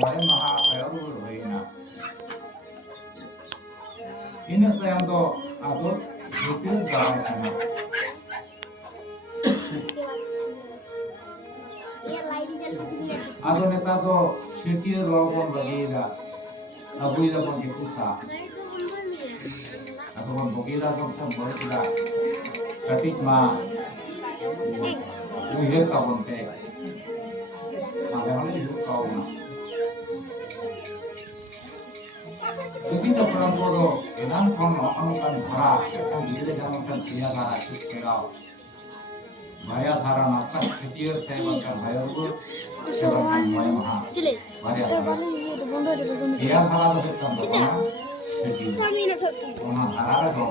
मोड़े महा भयरुर होइना इन तयम दो आदो छुटियर दाराय kana आदो नेता दो छुटियर लोगों बगीरा अबुई दबन के कुसा आदो बन बगीरा दबन बगीरा कटिक मा उइहेर का बनते माले माले युग काउना Begitu perang bodoh, enan kono anukan berat, kan jadi jangan kan dia darah cukera, bayar darah nafas kecil saya makan bayar gur, saya makan bayar mahal, bayar darah, dia darah tu kita makan, kecil, orang darah tu,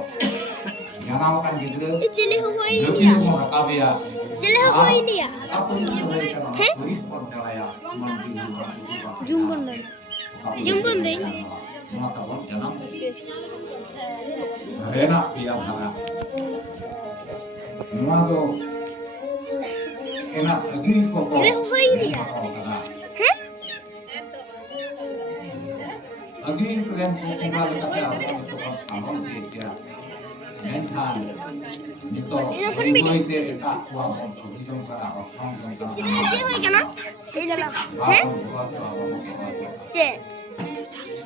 jangan makan gitu, jadi mau rakabia, apa itu mereka, turis pun celaya, Jumbon deh. mata pun jangan, enak dia darah, semua tu enak lagi kok. Lagi kalian tinggal dekat apa itu kalau dia mental itu itu itu tak kuat untuk hidup sekarang orang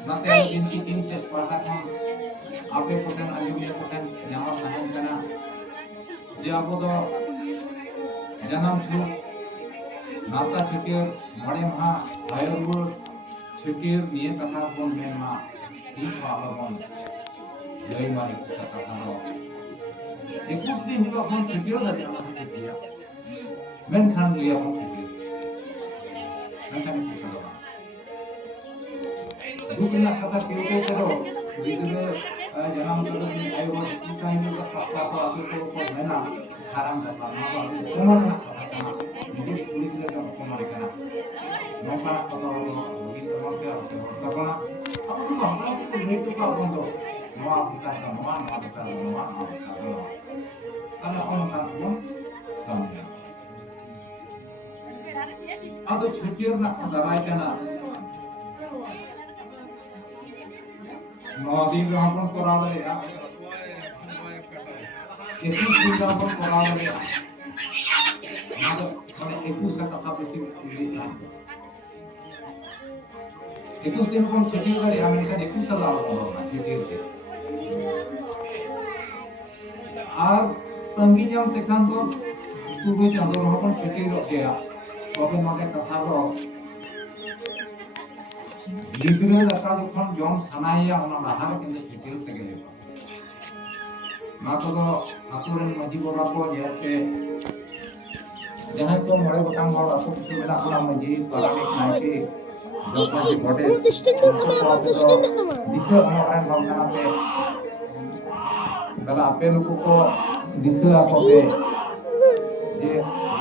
nanti tin ses pahatan ape poten alivia poten nyawa sahan kana je abo do janam chu nata chutier mare maha ayurur chutier niye katha bon menma is babon lei mari kata karo 21 दिन hilo kon chutier dari Allah chutier men khan liya kon chutier men khan kisah Bukanlah kata kita karo, bila jangan kita ni ayo kita ini kita apa aku tu mana haram apa apa cuma nak kata jadi kulit kita jangan kemana kana, nampak kata orang begitu macam apa nak aku tu begitu kau untuk mau kita karena orang kan pun sama. Atau cucian nak darai kana. नौदी में हम लोग करा रहे हैं किसी चीज़ हम लोग करा रहे हैं मतलब 21 का कथा बेटी इक्कीस दिन को छुट्टी करे हमें का 21,000 होगा छुट्टी के और तंगी जम तेखान तो तू भी चांदो हम छुट्टी रो गया तो फिर माने कथा रो गिदरे रखा दुखन जम सनाया उना बाहर किंतु छुट्टी तक है ना तो आतुरन मजी बाबा को जैसे जहां तो मोड़े बटांग और आतु किसी मेरा अपना मजी पारालिक नाइके जो की बड़े दिसे हमारे भावना पे कल आपे लोगों को दिसे आपको पे जे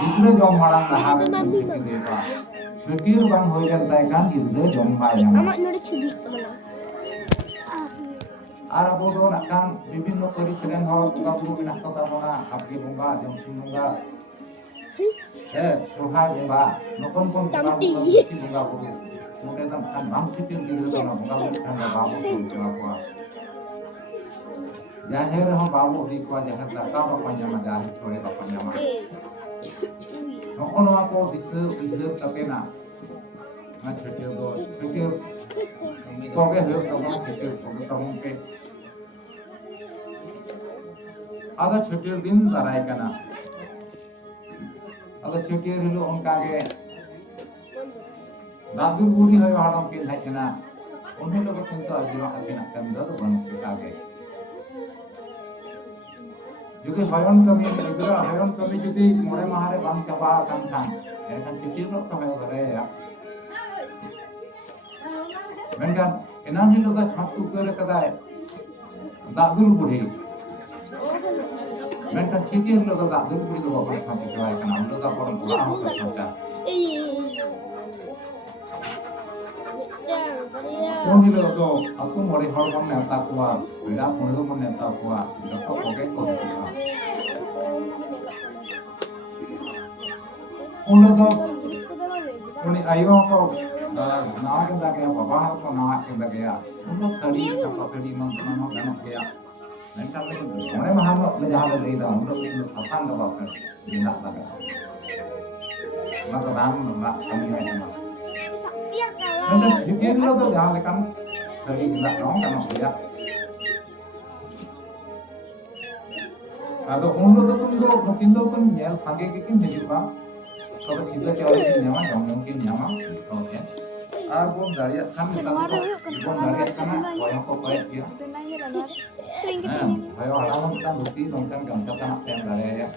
गिदरे जम मारा कहा छुट्टी देगा छुट्टीर बांग हो जाता है कान गिदरे जम पाए amak nuri छुट्टी तमला আর আবো তো নাকান বিভিন্ন পরিচয় হওয়া পুরো বিনাশ কথা বলা আপনি বঙ্গা জমসি বঙ্গা সোহাই বঙ্গা নকন কোন বঙ্গা বঙ্গা মোটে দাম খান বাম সিটির দিলে না বঙ্গা বঙ্গা বাবু বঙ্গা কোয়া জাহের হ বাবু দি কোয়া জাহের দাতা বাপা জামা জাহের ছড়ে বাপা জামা নকন ওয়া কো দিছে উইধের কাতেনা না ছটির দো ছটির Pokoknya hidup kamu kecil, pokoknya kamu ke. Ada छुट्टियों दिन दाराय करना. ada छुट्टियों हिलो उनका के. राजू पूरी है वहाँ हम के लाइक करना. उन्हें लोग चिंता अजीबा करके ना करना तो बन के आगे. जो कि हयन कमी इधर हयन कमी जो कि मोड़े महारे बंद कपा कम था. ऐसा छुट्टियों लोग तो है बड़े यार. Mengkan, enan hidup kita cakap kerja kita, tak dulu budi. Mengkan cikir lo tak dulu budi tu apa yang kita cakap kerana lo tak orang tua orang kita cakap. Kau hidup tu, aku mori hormon yang tak kuat, beda hormon yang tak kuat, kita kau pakai kau kuat. Ulo tu, uni ayam kau नावा के लगे बाबा को नावा के लगे उनको सड़ी छापा सड़ी मन तो नाम गानों गया मेंटल में मोने महान में जहां ले दा हम लोग इन आसान का बात है जिंदा लगा मतलब राम ना कमी है ना मतलब फिकिर लो तो जहां लेकिन सड़ी जिंदा रॉन्ग गानों गया अगर उन लोग तो तुम नेल संगे के किन हिजुबा तब सीधा चावल की न्यामा जमन की न्यामा ओके আর বোন দাঁড়িয়ে সামনে বোন দাঁড়িয়ে খানা ভয় को पाए किया भय आराम का धोती तंकन गमछा तना पेन दारे या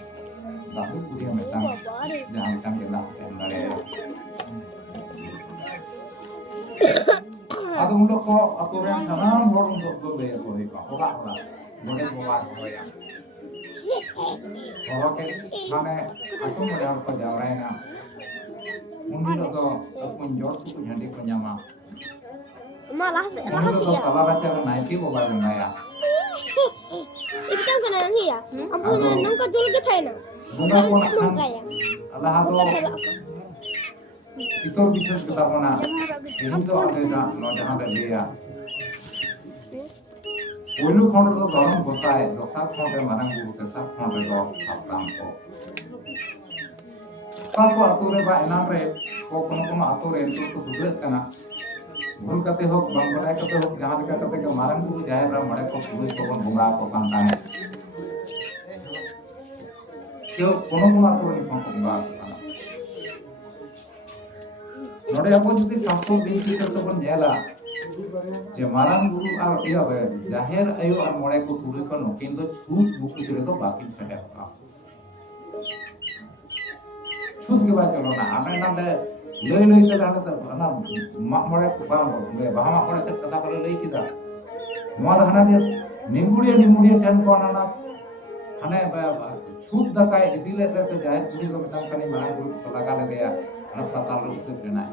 बाबू पूरी में ता जहां kan गेला पेन दारे ada undo ko aturan sanam hor undo do be ko ika hola hola bode boba ko ya oke mane aku modal ko jawraina undo do apun jor ku jandi ko nyama malah ya ya kalau baca naiki boba ya itu kan kena nanti ya ampun nang ka jul ke thai na bunga ko nang ka ya Allah do itu bisnis kita mana ini tuh ada no jahan ada dia Ulu khonde to dorong bosai dosa khonde marang guru ke sa khonde do sapram ko ko ature ba enam re ko kono ature itu to dugre kana भूल करते हो बम बनाए करते हो जहां लिखा करते के मारन गुरु जाहिर रा मड़े को पूरी को बुंगा को कांता है क्यों कोनो आतुरे नि को बुंगा नोडे अब যদি শাস্ত্র বিনতি করতে বন নেলা যে মারান গুরু আর ইয়া হবে জাহের আয়ু আর মড়ে কো পুরি কো নকিন তো ছুট বুকু করে তো বাকি ছটে হবে ছুট के बाद चलो ना आमे ना लई लई ते लाने तो ना mak मड़े को बाम बे बाहा mak मड़े से कथा करे लई किदा नोआ दा हना निमुड़िया टन को ना हने छुट दकाय इदिले ते जाहे पुरी को मतम कनी मारान गुरु को लगा ले गया ana fatal ru se kena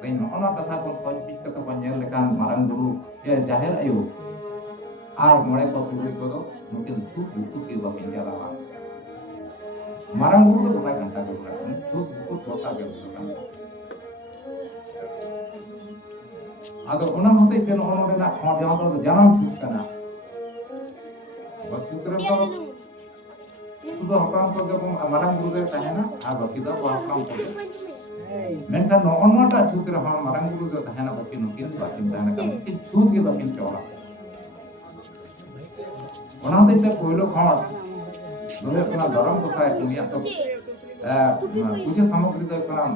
lain ono kata ko pojit kata panjang lekan marang guru ya jahir ayo ar mole ko turi ko do mungkin chut buku ki ba pinjala marang guru to bai kanta ko chut buku tota ke kan ado ona hote ke no ono na khon jaha ko janam chut kana bakti kare ko sudah hapam ko ke marang guru de tahena a bakti da ko hapam ko mental normal टा छूत रहा मारंग गुरु जो तहना बकिन किन बाकिन तहना का कि छूत के बाकिन चौड़ा ओना देते कोइलो खाट दोले अपना गरम को खाए दुनिया तो पूजा सामग्री तो अपना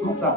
सुख ता